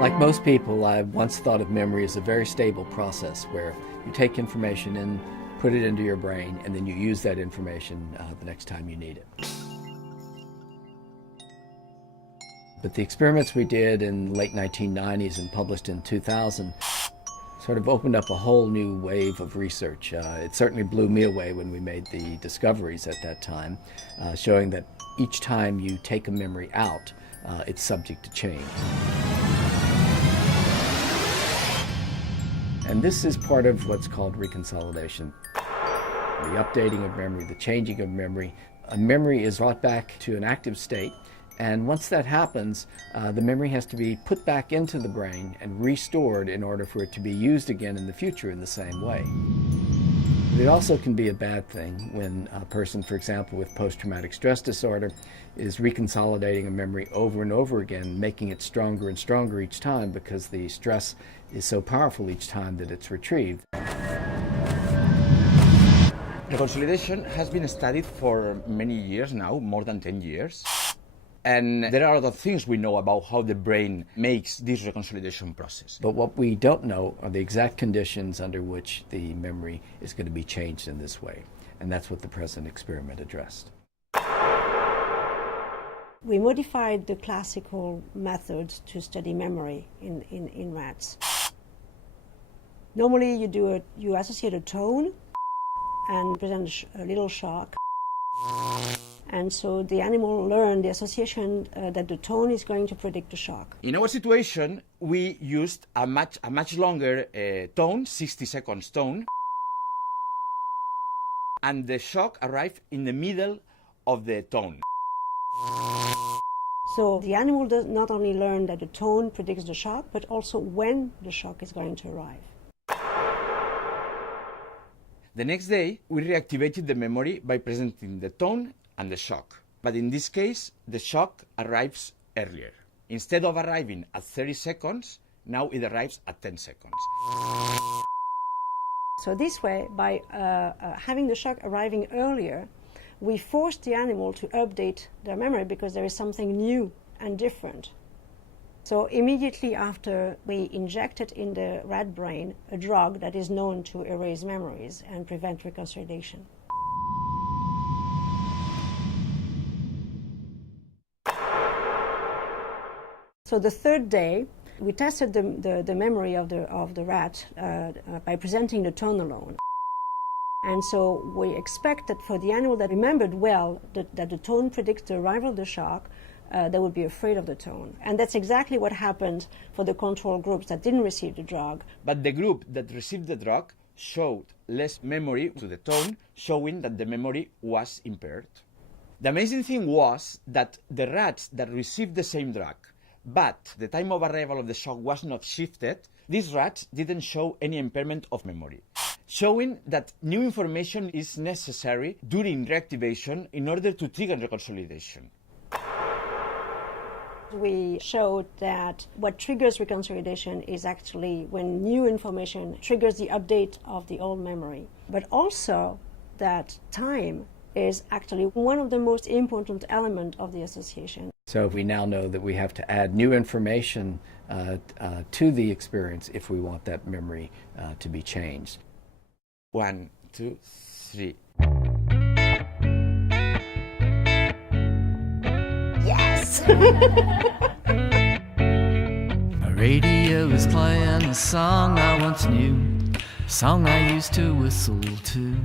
Like most people, I once thought of memory as a very stable process where you take information in, put it into your brain, and then you use that information the next time you need it. But the experiments we did in the late 1990s and published in 2000 sort of opened up a whole new wave of research. It certainly blew me away when we made the discoveries at that time, showing that each time you take a memory out, it's subject to change. And this is part of what's called reconsolidation. The updating of memory, the changing of memory. A memory is brought back to an active state, and once that happens, the memory has to be put back into the brain and restored in order for it to be used again in the future in the same way. It also can be a bad thing when a person, for example, with post-traumatic stress disorder is reconsolidating a memory over and over again, making it stronger and stronger each time because the stress is so powerful each time that it's retrieved. Reconsolidation has been studied for many years now, more than 10 years. And there are other things we know about how the brain makes this reconsolidation process. But what we don't know are the exact conditions under which the memory is going to be changed in this way. And that's what the present experiment addressed. We modified the classical methods to study memory in rats. Normally you associate a tone and present a little shock. And so the animal learned the association that the tone is going to predict the shock. In our situation, we used a much longer tone, 60 seconds tone, and the shock arrived in the middle of the tone. So the animal does not only learn that the tone predicts the shock, but also when the shock is going to arrive. The next day, we reactivated the memory by presenting the tone and the shock. But in this case, the shock arrives earlier. Instead of arriving at 30 seconds, now it arrives at 10 seconds. So this way, by having the shock arriving earlier, we force the animal to update their memory because there is something new and different. So immediately after, we injected in the rat brain a drug that is known to erase memories and prevent reconsolidation. So the third day, we tested the memory of the rat by presenting the tone alone. And so we expect that for the animal that remembered well that the tone predicts the arrival of the shock, they would be afraid of the tone. And that's exactly what happened for the control groups that didn't receive the drug. But the group that received the drug showed less memory to the tone, showing that the memory was impaired. The amazing thing was that the rats that received the same drug, but the time of arrival of the shock was not shifted, these rats didn't show any impairment of memory, showing that new information is necessary during reactivation in order to trigger reconsolidation. We showed that what triggers reconsolidation is actually when new information triggers the update of the old memory, but also that time is actually one of the most important elements of the association. So we now know that we have to add new information to the experience if we want that memory to be changed. 1, 2, 3. Yes! My radio is playing a song I once knew, a song I used to whistle to.